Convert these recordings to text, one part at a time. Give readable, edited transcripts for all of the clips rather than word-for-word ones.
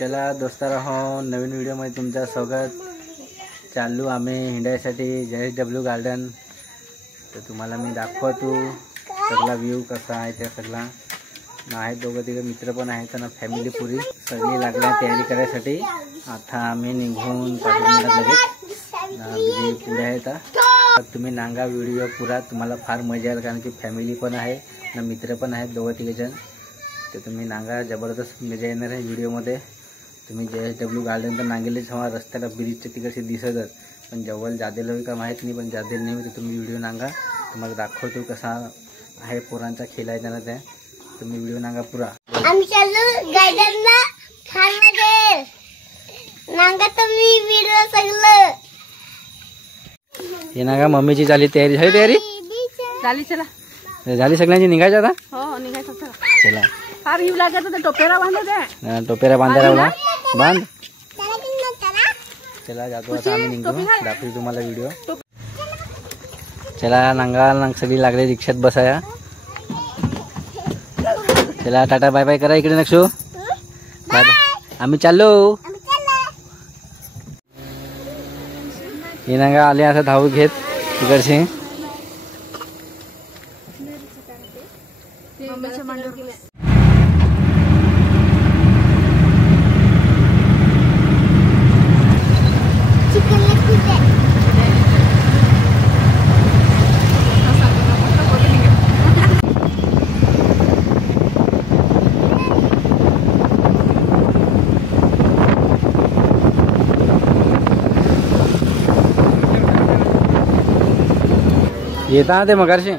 चला दोस्तारा हो नवीन व्हिडिओमध्ये तुमचं स्वागत. चालू आम्ही हिंडायसाठी JSW गार्डन. तर तुम्हाला मी दाखवतो सगळा व्ह्यू कसा आहे. त्या सगळा आहेत दोघं तिघं मित्र पण आहेत ना, फॅमिली पुरी सगळी लागल्या तयारी करायसाठी. आता आम्ही निघून 5 मिनिटात लगेच पुढे आहेत. तुम्ही नांगा व्हिडिओ पुरा, तुम्हाला फार मजा येईल कारण की फॅमिली पण आहे ना, मित्र पण आहेत दोघं तिघ जण. तर तुम्ही नांगा जबरदस्त मजा येणार आहे व्हिडिओमध्ये. तुम्ही JSW गार्डन तर नांगेलेच हवा, रस्त्याला ब्रिजच्या तिकडचे दिसतच, पण जवळ जादेल होईल का माहीत नाही, पण जादेल नाही. तर तुम्ही व्हिडिओ नांगा, तुम्हाला दाखवतो कसा आहे पोरांचा खेळायचा ना. त्या तुम्ही व्हिडिओ नांगा पुरा. आम्ही चालू गार्डनला खारमध्ये नांगा, तुम्ही व्हिडिओ सगळं हे नांगा. मम्मीची झाली तयारी झाली झाली सगळ्यांची निघायचं आता. हो निघायचं. चला फार हिव लागत तर टोपेरा बांधायचा. टोपेरा बांधायला लावला बांध. चला जातो आता आम्ही निघतो, दाखवू तुम्हाला व्हिडिओ. चला नांगा सगळी लागले रिक्षात बसाया. चला टाटा बाय बाय करा इकडे नक्षू. बाय बाय, आम्ही चाललो. हे नांगा आले असं धाव घेत तिकडचे. येता ते मगारशी.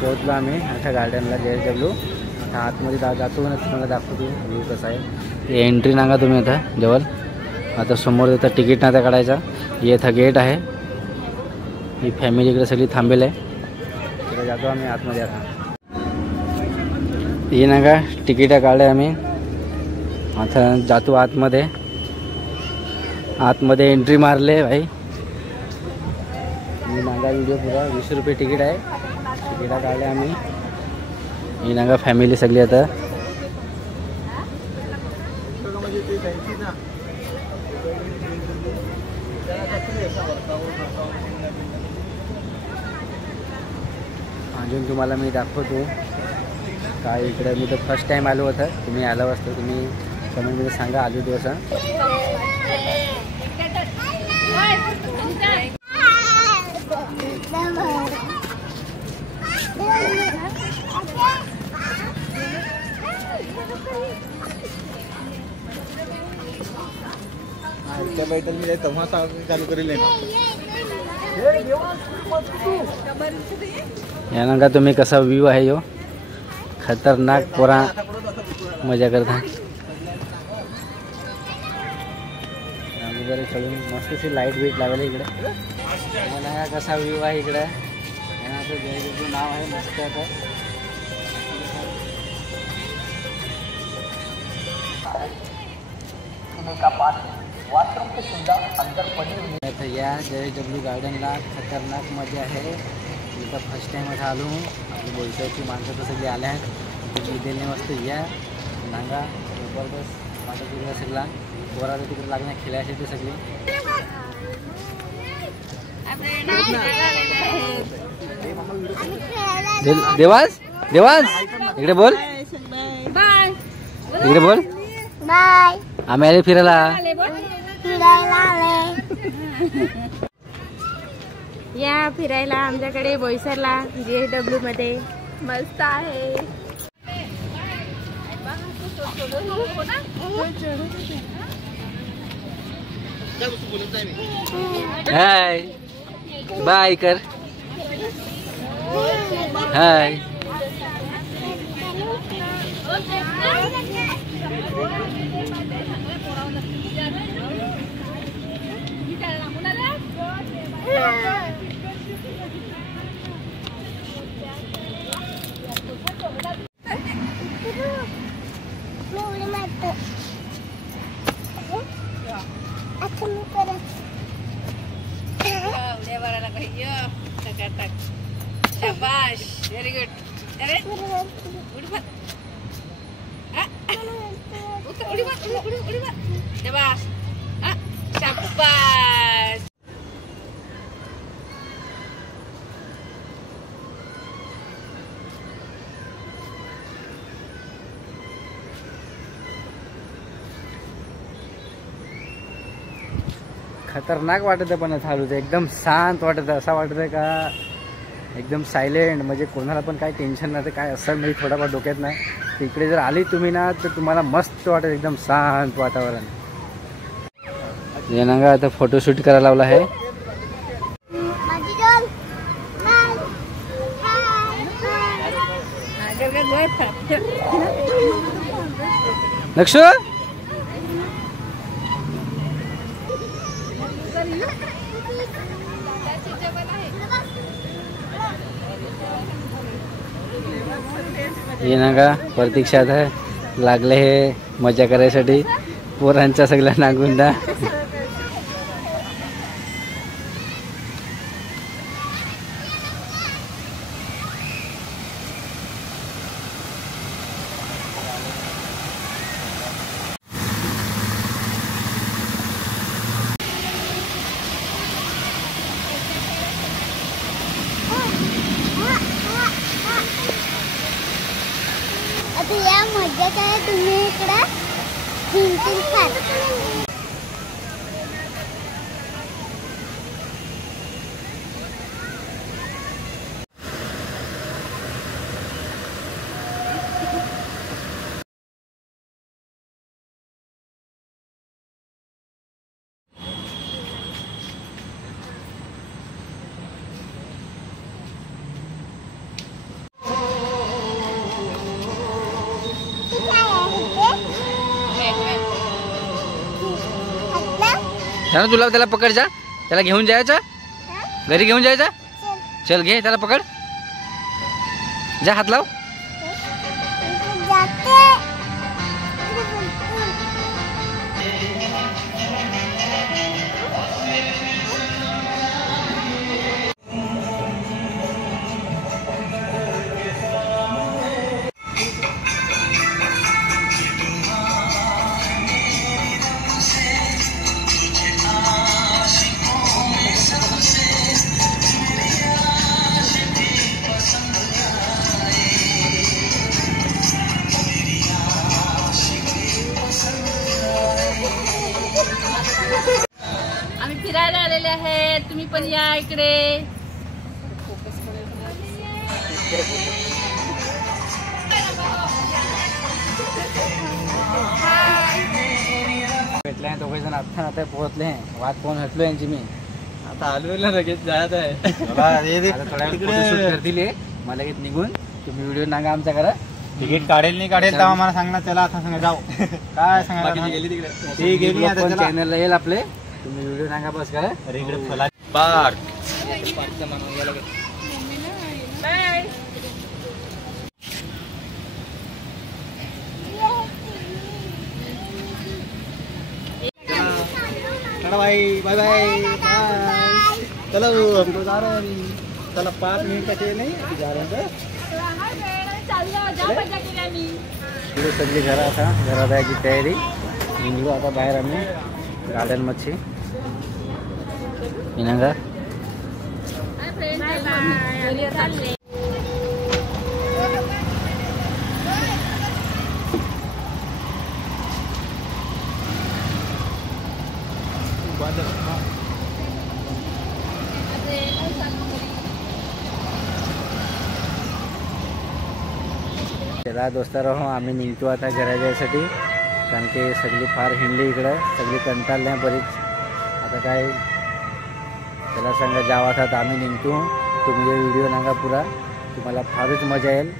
पोहोचलो आम्ही आता गार्डनला JSW. आता आतमध्ये जातो ना, तुम्हाला दाखवतो व्ह्यू कसा आहे. एंट्री नांगा तुम्ही आता जवळ. आता समोर येतं तिकीट नाता काढायचा. येथा गेट आहे. ही फॅमिली इकडे सगळी थांबेल आहे. तिकडे जातो आम्ही आतमध्ये. आता ही नांगा तिकीट काढले आम्ही. आता जातो आतमध्ये. आतमध्ये एंट्री मारले भाई. ही नांगा व्हिडिओ पुरा 20 रुपये तिकीट आहे. तिकीटा काढले आम्ही. ही नांगा फॅमिली सगळी आता. अजून तुम्हाला मी दाखवतो काय इकडे. मी तर फर्स्ट टाइम आलो होता. तुम्ही आलो असतो, तुम्ही कमेंटमध्ये सांगा आलो दिवस. बैठल मी तेव्हा चालू करेल. या नांगा तुम्ही कसा व्ह्यू आहे यो. खतरनाक पोरा मजा करता. वगैरे चढून मस्तशी लाईट बीट लावले इकडे. मला कसा व्ह्यू आहे इकडे. JSW नाव आहे मस्त. आता या JSW गार्डनला खतरनाक मजा आहे. इथं फर्स्ट टाइम आता आलो. आपली बोलताची माणसं तर सगळी आल्या आहेत. तुम्ही दिले मस्त या नांगा जबरदस्त. माझ्या तिकडे सगळा पोराला तिकडे लागण्या खेळायसाठी सगळी. देवास देवास इकडे बोल. इकडे बोल. बाय. आम्ही आले फिरायला. या फिरायला आमच्याकडे बोईसरला JSW मध्ये मस्त आहे. हाय बाय कर. हाय शाबाश व्हेरी गुड. अरे उडी मार. उडी मार. शाबाश. शाबाश. खतरनाक वाटत आहे पण चालूच एकदम शांत वाटत आहे. असं वाटत आहे का एकदम सायलेंट, म्हणजे कोणाला पण काही टेन्शन नाही, काय असं म्हणजे थोडाफार डोक्यात नाही. तर इकडे जर आली तुम्ही ना तर तुम्हाला मस्त वाटत, एकदम शांत वातावरण. येणार आता फोटोशूट करायला लावला आहे. माझी डॉल. नक्ष ये ना का प्रतीक्षात आहे लागले हे मजा करायसाठी पोरांच्या सगळ्या नागुंडा. आता या मजा काय तुम्ही इकडे हिंटिंग खा. ना तुला त्याला पकड जा, त्याला घेऊन जायचं घरी, घेऊन जायचं. चल घे त्याला पकड, जा हात लाव. आम्ही फिरायला आलेले आहेत, तुम्ही पण या इकडे. भेटले आहे दोघे जण, आता आता पोहोचले आहे. वाट पाहून हटलो यांची मी. आता आलो ना लगेच जायचं आहे. आता थोड्या वेळ फोटोशूट करतील हे. मला लगेच निघून तुम्ही व्हिडिओ सांगा आमच्या घरात. तिकीट काढेल नाही काढेल तेव्हा मला सांगणार, त्याला आता सांगा जाऊ काय सांगा गेली तिकडे. ती गेली आता त्याला चॅनलला येईल आपले, तुम्ही व्हिडिओ सांगा बस करा. अरे इकडे फला पार्क. बाय. चला बाय बाय बाय बाय. चला हमको जा रहे हैं. चला 5 मिनिट का ते नाही जा रहे हैं. सगळी घरात जायची तयारी. निघलो आता बाहेर आम्ही गार्डन मध्ये. विनांगा चला दोस्तारो, आम्ही निघतो आता घरा जायसाठी, कारण की सगळी फार हिंडली इकडं, सगळी कंटाळल्या बरीच. आता काय त्याला सांगा जावा आता आम्ही निघतो. तुम्ही व्हिडिओ नागा पुरा, तुम्हाला फारच मजा येईल.